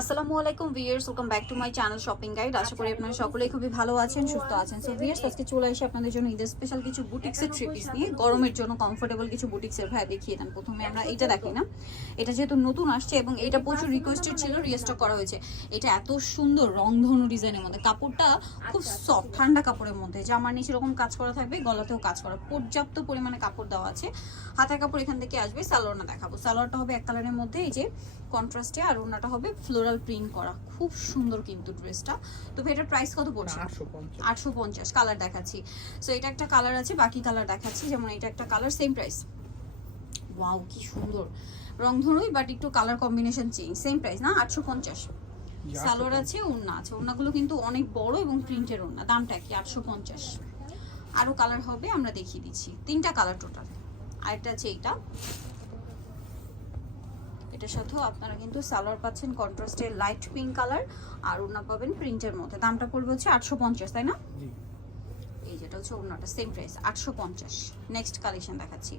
আসসালামু আলাইকুম viewers, welcome back to my channel shopping guide. আশা করি আপনারা সকলেই খুবই ভালো আছেন, সুস্থ আছেন। সো ভিউয়ার্স, আজকে চলে আসি আপনাদের জন্য ঈদের স্পেশাল কিছু বুটিক্সের থ্রি পিস নিয়ে। গরমের জন্য কমফোর্টেবল কিছু বুটিক্সের ভাই দেখিয়ে দেন। প্রথমে আমরা এটা দেখি না, এটা যেহেতু নতুন আসছে এবং এটা প্রচুর রিকোয়েস্টেড ছিল, রিস্টক করা হয়েছে। এটা এত সুন্দর রংধনু ডিজাইনের মধ্যে, কাপড়টা খুব সফট ঠান্ডা কাপড়ের মধ্যে, জামার নিচে এরকম কাজ করা থাকবে, গলাতেও কাজ করা, পর্যাপ্ত পরিমাণে কাপড় দেওয়া আছে। হাতের কাপড় এখান থেকে আসবে। সালোয়ারটা দেখাবো। সালোয়ারটা হবে এক কালারের মধ্যে, এই যে কন্ট্রাস্টে, আর ওনাটা হবে ফ্লোরাল প্রিন্ট করা। খুব সুন্দর কিন্তু ড্রেসটা। তো এটার প্রাইস কত পড়ছে? 850। কালার দেখাচ্ছি। সো এটা একটা কালার আছে, বাকি কালার দেখাচ্ছি। যেমন এটা একটা কালার, সেম প্রাইস। ওয়াও কি সুন্দর রংধনুই, বাট একটু colour combination change. Same price না, 850। সালোয়ার আছে, ওড়না আছে। ওড়নাগুলো কিন্তু অনেক বড় এবং প্রিন্টের ওড়না। দামটা কি? 850। আরো কালার হবে, আমরা দেখিয়ে দিচ্ছি। তিনটা কালার টোটাল। আরেকটা আছে এইটা, এটার সাথেও আপনারা কিন্তু সালোয়ার পাচ্ছেন কন্ট্রাস্টের লাইট পিঙ্ক কালার, আর ওড়না পাবেন প্রিন্টের মধ্যে। দামটা পড়বে হচ্ছে 850, তাই না? এই যেটা হচ্ছে ওড়নাটা, সেম প্রাইস 850। নেক্সট কালেকশন দেখাচ্ছি।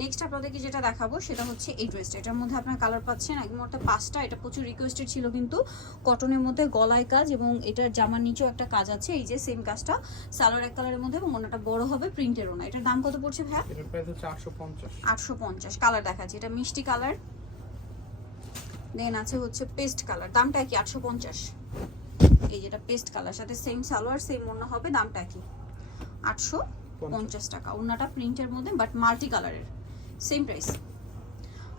নেক্সট আপনাদেরকে যেটা দেখাবো সেটা হচ্ছে এই ড্রেসটা। এটার মধ্যে আপনারা কালার পাচ্ছেন একদম পাঁচটা। এটা প্রচুর রিকোয়েস্টেড ছিল কিন্তু, কটনের মধ্যে গলায় কাজ এবং এটার জামার নিচেও একটা কাজ আছে। এই যে সেম কাজটা, সালোয়ার এক কালারের মধ্যে এবং ওড়নাটা বড় হবে, প্রিন্টের ওড়না। এটার দাম কত পড়ছে ভাই? এটার প্রাইস হচ্ছে 850। 850। কালার দেখাচ্ছি, এটা মিষ্টি কালার, দেন আছে হচ্ছে পেস্ট কালার। দামটা কি? 850। এই যেটা পেস্ট কালার, সাথে সেম সালোয়ার সেম ওড়না হবে। দামটা কি? 850 টাকা। ওড়নাটা প্রিন্টের মধ্যে বাট মাল্টি কালারের। Same price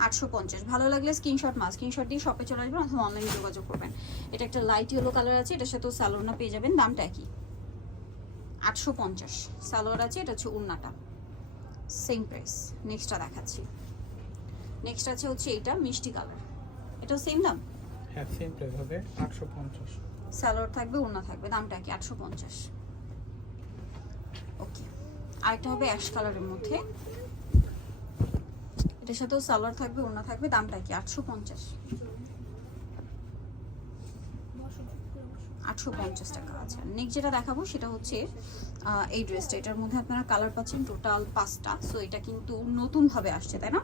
850। ভালো লাগলে স্ক্রিনশট স্ক্রিনশট দিয়ে শপে চলে আসবেন অথবা অনলাইনে যোগাযোগ করবেন। এটা একটা লাইট ইয়েলো কালার আছে, এটার সাথেও সালোয়ারটা পেয়ে যাবেন। দামটা কি? 850। সালোয়ার আছে, এটা হচ্ছে ওড়নাটা, সেম প্রাইস। নেক্সটটা দেখাচ্ছি। নেক্সট আছে হচ্ছে এটা মিষ্টি কালার, এটাও সেম দাম। হ্যাঁ, সেম প্রাইস হবে 850। সালোয়ার থাকবে, ওড়না থাকবে। দামটা কি? 850। ওকে। আরেকটা হবে অ্যাশ কালারের মধ্যে, এটার সাথেও সালোয়ার থাকবে, ওড়না থাকবে। দামটা কি? 850। 850 টাকা। আচ্ছা, নেক্সট যেটা দেখাবো সেটা হচ্ছে এই ড্রেসটা। এটার মধ্যে আপনারা কালার পাচ্ছেন টোটাল 5টা। সো এটা কিন্তু নতুনভাবে আসছে, তাই না?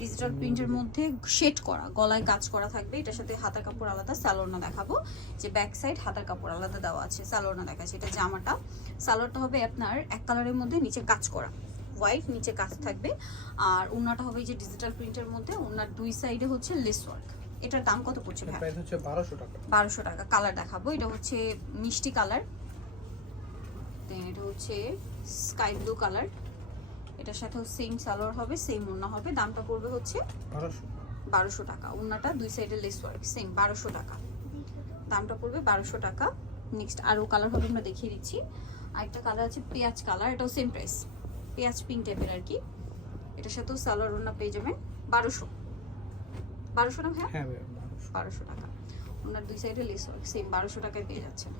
ডিজিটাল প্রিন্টের মধ্যে শেড করা, গলায় কাজ করা থাকবে। এটার সাথে হাতার কাপড় আলাদা, সালোয়ারটা দেখাবো। যে ব্যাক সাইড হাতার কাপড় আলাদা দেওয়া আছে, সালোয়ারটা দেখাচ্ছে। এটা জামাটা, সালোয়ারটা হবে আপনার এক কালারের মধ্যে, নিচে কাজ করা হোয়াইট, নিচে কাজ থাকবে। আর ওড়নাটা হবে এই যে ডিজিটাল প্রিন্টের মধ্যে, ওড়নার দুই সাইডে হচ্ছে লেস ওয়ার্ক। এটার দাম কত পড়ছে ভাই? প্রাইস হচ্ছে 1200 টাকা। 1200 টাকা। কালার দেখাবো। এটা হচ্ছে মিষ্টি কালার, দেন এটা হচ্ছে স্কাই ব্লু কালার। এটার সাথেও সেম সালোয়ার হবে, সেম ওড়না হবে। দামটা পড়বে হচ্ছে 1200 টাকা। ওড়নাটা দুই সাইডে লেস ওয়ার্ক, সেম 1200 টাকা। দামটা পড়বে 1200 টাকা। নেক্সট আরও কালার হবে, আমরা দেখিয়ে দিচ্ছি। আরেকটা কালার আছে পেঁয়াজ কালার, এটাও সেম প্রাইস, পেঁয়াজ পিঙ্ক টাইপের আর কি। এটার সাথেও সালোয়ার ওড়না পেয়ে যাবেন 1200। 1200 না ভাই? হ্যাঁ, 1200 টাকা। ওনার দুই সাইডে লেস ওয়ার্ক, সেম 1200 টাকায় পেয়ে যাচ্ছেন।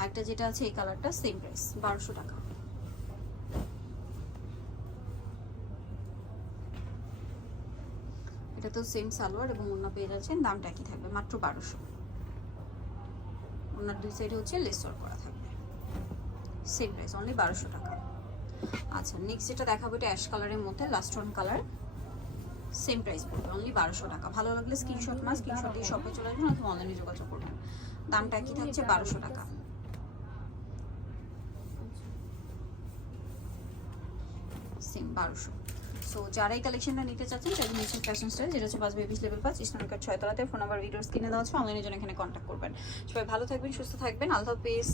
আরেকটা যেটা আছে এই কালারটা, সেম প্রাইস 1200 টাকা। এটা তো সেম সালোয়ার এবং ওড়না পেয়ে যাচ্ছেন। দামটা কি থাকবে? মাত্র 1200। ওনার দুই সাইডে হচ্ছে লেস ওয়ার্ক করা থাকবে, সেম প্রাইস, অনলি 1200 টাকা। আচ্ছা, নেক্সট যেটা দেখাবো এটা অ্যাশ কালারের মধ্যে, last one colour, same price পড়বে অনলি 1200 টাকা। ভালো লাগলে স্ক্রিনশট দিয়ে শপে চলে আসবেন অথবা অনলাইনে যোগাযোগ করবেন। দামটা কি থাকছে? 1200 টাকা। সেম 1200। সো যারা এই কালেকশনটা নিতে চাচ্ছেন তাদের নিচে ফ্যাশন স্টাইল, যেটা হচ্ছে 5 বেবিস লেভেল 5 ইস্টার্ন কাট 6 তলাতে। ফোন নাম্বার ভিডিওর স্ক্রিনে দেওয়া আছে, অনলাইনে জন্য এখানে কন্ট্যাক্ট করবেন। সবাই ভালো থাকবেন, সুস্থ থাকবেন। আল্লাহ হাফেজ।